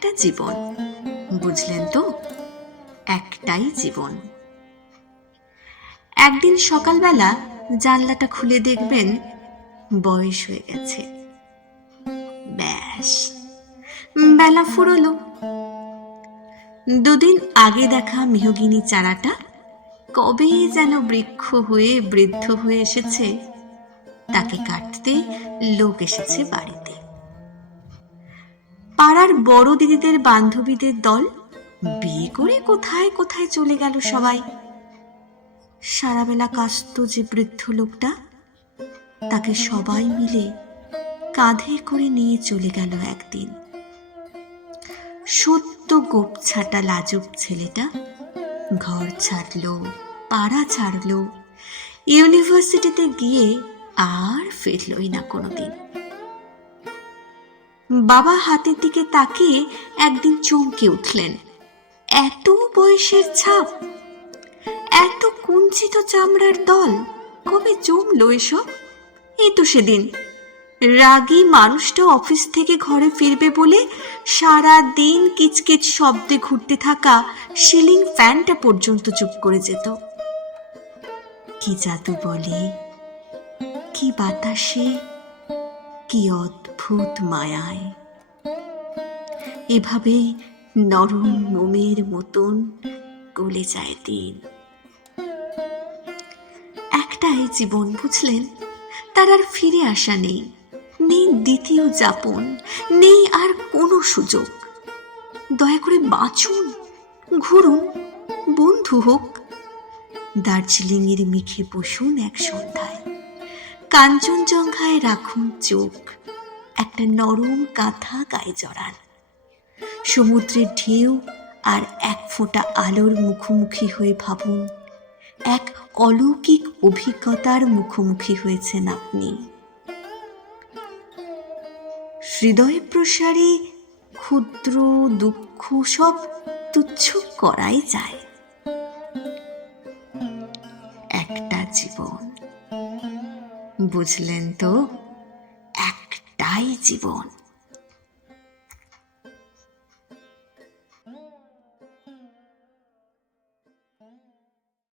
একটা জীবন, বুঝলেন তো? একটাই জীবন। একদিন সকালবেলা জানলাটা খুলে দেখবেন বয়স হয়ে গেছে। ব্যাস, বেলা ফুরলো। দুদিন আগে দেখা মেহগিনি চারাটা কবে যেন বৃক্ষ হয়ে বৃদ্ধ হয়ে এসেছে, তাকে কাটতে লোক এসেছে বাড়িতে। পাড়ার বড় দিদিদের বান্ধবীদের দল বিয়ে করে কোথায় কোথায় চলে গেল সবাই। সারাবেলা কাশত যে বৃদ্ধ লোকটা, তাকে সবাই মিলে কাঁধে করে নিয়ে চলে গেল একদিন। সদ্য গোপছাটা লাজুক ছেলেটা ঘর ছাড়লো, পাড়া ছাড়লো, ইউনিভার্সিটিতে গিয়ে আর ফিরলই না কোনোদিন। বাবা হাতের দিকে তাকিয়ে একদিন চমকে উঠলেন। এত বয়সের ছাপ, এত কুঞ্চিত চামড়ার দল, কবে জমলো এসব? এই তো সেদিন রাগী মানুষটা অফিস থেকে ঘরে ফিরবে বলে সারা দিন কিচকিচ শব্দে ঘুরতে থাকা সিলিং ফ্যানটা পর্যন্ত চুপ করে যেত। কি জাদু বলে, কি বাতাসে, কি অদ্ভুত মায়ায়! এভাবেই নরম মোমের মতন গলে যায় দিন। একটাই জীবন, বুঝলেন? তার আর ফিরে আসা নেই, নেই দ্বিতীয় যাপন, নেই আর কোনো সুযোগ। দয়া করে বাঁচুন, ঘুরুন, বন্ধু হোক। দার্জিলিং এর মেঘে বসুন এক সন্ধ্যায়, কাঞ্চনজঙ্ঘায় রাখুন চোখ, একটা নরম কাঁথা গায়ে জড়ান। সমুদ্রের ঢেউ আর এক ফোঁটা আলোর মুখোমুখি হয়ে ভাবুন এক অলৌকিক অভিজ্ঞতার মুখোমুখি হয়েছেন আপনি। হৃদয় প্রসারী ক্ষুদ্র দুঃখ সব তুচ্ছ করাই যায়। একটা জীবন, বুঝলেন তো? একটাই জীবন।